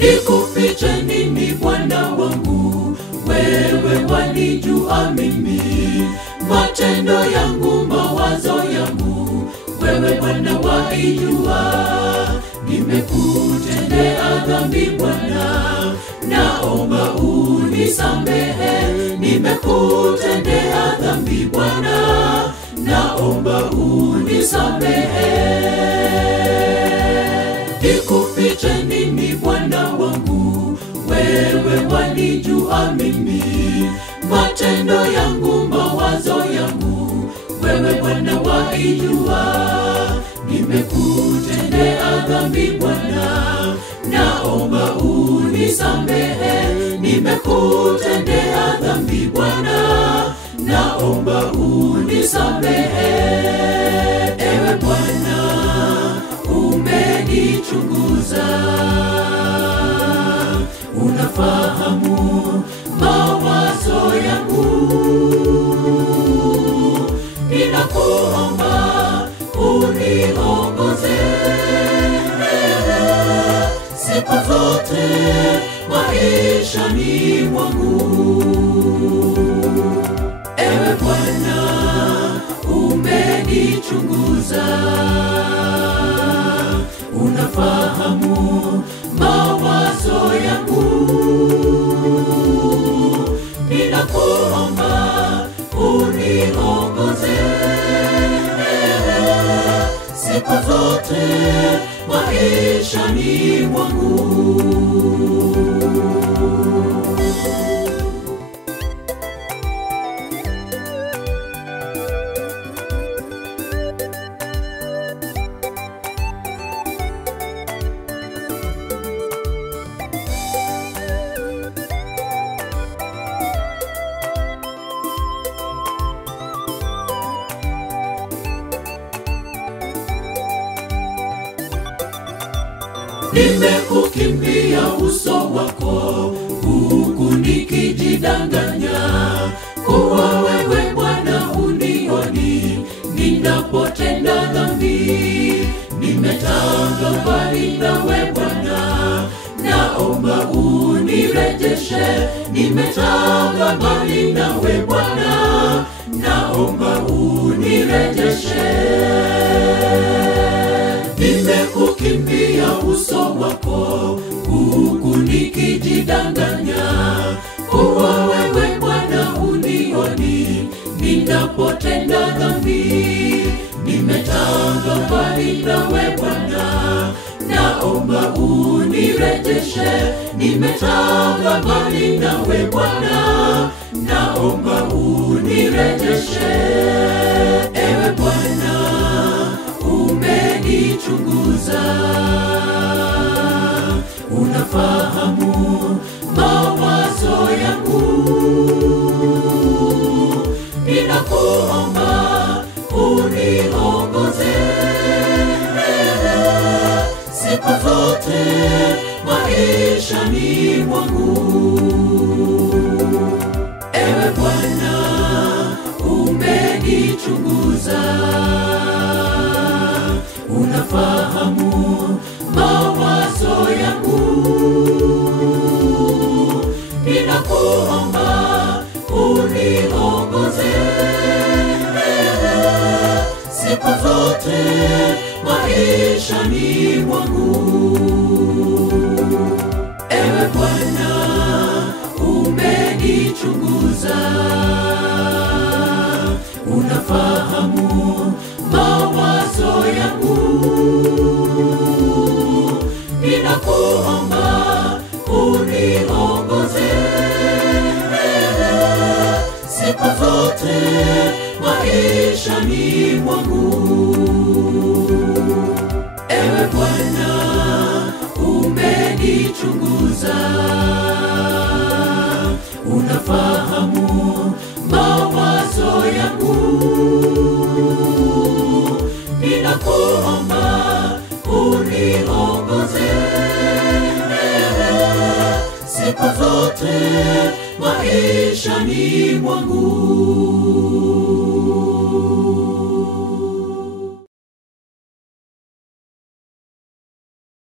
Nikufiche nini Bwana wangu, wewe wanijua mimi. Matendo yangu, mawazo yangu, wewe Bwana waijua. Nimekutendea dhambi Bwana, naomba unisamehe. Nimekutendea dhambi Bwana, naomba unisamehe. Nikufiche nini Bwana wangu, wewe wanijua mimi. Matendo yangu, mawazo yangu, wewe Bwana waijua. Nimekutendea dhambi Bwana, naomba unisamehe. Nimekutendea dhambi Bwana, naomba unisamehe. Ewe Bwana, umenichunguza, unafahamu mawazo yangu. Ninakuomba uniongoze siku zote maishani mwangu. Ewe Bwana, umenichunguza, unafahamu mawazo yangu. Ninakuomba uniongoze siku zote maishani mwangu. Nimekukimbia uso wako, huku nikijidanganya kuwa wewe Bwana unioni ninapotenda dhambi. Nimetanga mbali nawe Bwana, naomba unirejeshe. Nimetanga mbali nawe Bwana, naomba unirejeshe. Nimekukimbia uso wako, huku nikijidanganya kuwa wewe Bwana unioni ninapotenda dhambi. Nimetanga mbali nawe Bwana, naomba unirejeshe. Nimetanga mbali nawe Bwana, naomba unirejeshe. Ewe Bwana, umenichunguza, unafahamu mawazo yangu. Ninakuomba uniongoze siku zote maishani mwangu. Ewe Bwana, umenichunguza, unafahamu mawazo yangu. Ninakuomba uniongoze siku zote maishani mwangu. Ewe Bwana, umenichunguza, unafahamu mawazo yangu. Ninakuomba uniongoze siku zote maishani mwangu. Ewe Bwana, umenichunguza, unafahamu mawazo yangu. Ninakuomba uniongoze siku zote maishani mwangu.